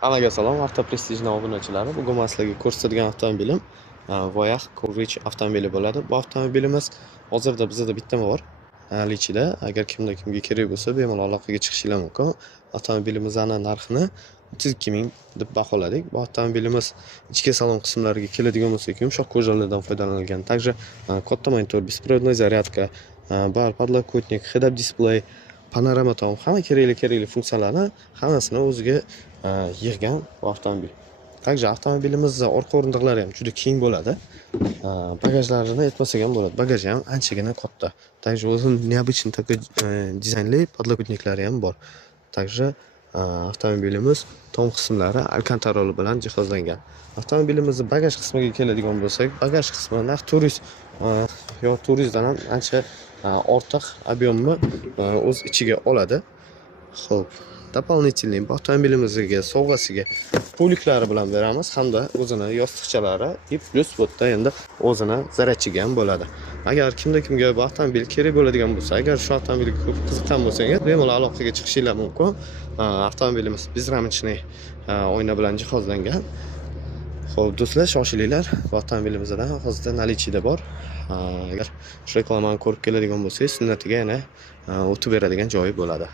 Hammaga salom, Avto Prestige'ning obunachilari. Bugun men sizlarga ko'rsatadigan avtomobilim Voyage Courage avtomobili bo'ladi. Bu avtomobilimiz hozirda bizda bittami bor. Hali ichida, agar kimga kerak bo'lsa, bemalol aloqaga chiqishinglar mumkin. Avtomobilimizning narxini 32 ming deb baholadik. Bu avtomobilimiz ichki salon qismlariga keladigan bo'lsak, yumshoq ko'rjalardan foydalanilgan. Также katta monitor, bespроводной зарядка, bar, подлокотник, head-up display, panorama tom, hamma kerakli funksiyalarni hammasini o'ziga yig'gan bu avtomobil. Также avtomobilimiz orqa o'rindiqlari ham juda keng bo'ladi. Bagajlarini aytmasak ham bo'ladi. Bagaji ham anchagina katta. Также o'zim необычный такой dizaynli подлокотниклari ham bor. Также avtomobilimiz tom qismlari alkantaroli bilan jihozlangan. Avtomobilimizning bagaj qismiga keladigan bo'lsak, bagaj qismi naq turist yo turistdan ham ancha ortiq объемni o'z ichiga oladi. Xo'p, дополнительный bu avtomobilimizga sovg'asiga puliklari bilan beramiz hamda o'zini yostiqchalari и plus bu yerda endi o'zini zaryadchiga ham bo'ladi. Agar kimga bu avtomobil kerak bo'ladigan bo'lsa, agar shu avtomobilga ko'p qiziqqan bo'lsangiz, bemalol aloqaga chiqishinglar mumkin. Avtomobilimiz bezramchniy oyna bilan jihozlangan. Xo'p, do'stlar, shoshilinglar. Bu avtomobilimizda hozirda наличиеda bor. Agar shu reklamani ko'rib keladigan bo'lsangiz, sunnatiga yana o'tib beradigan joyi bo'ladi.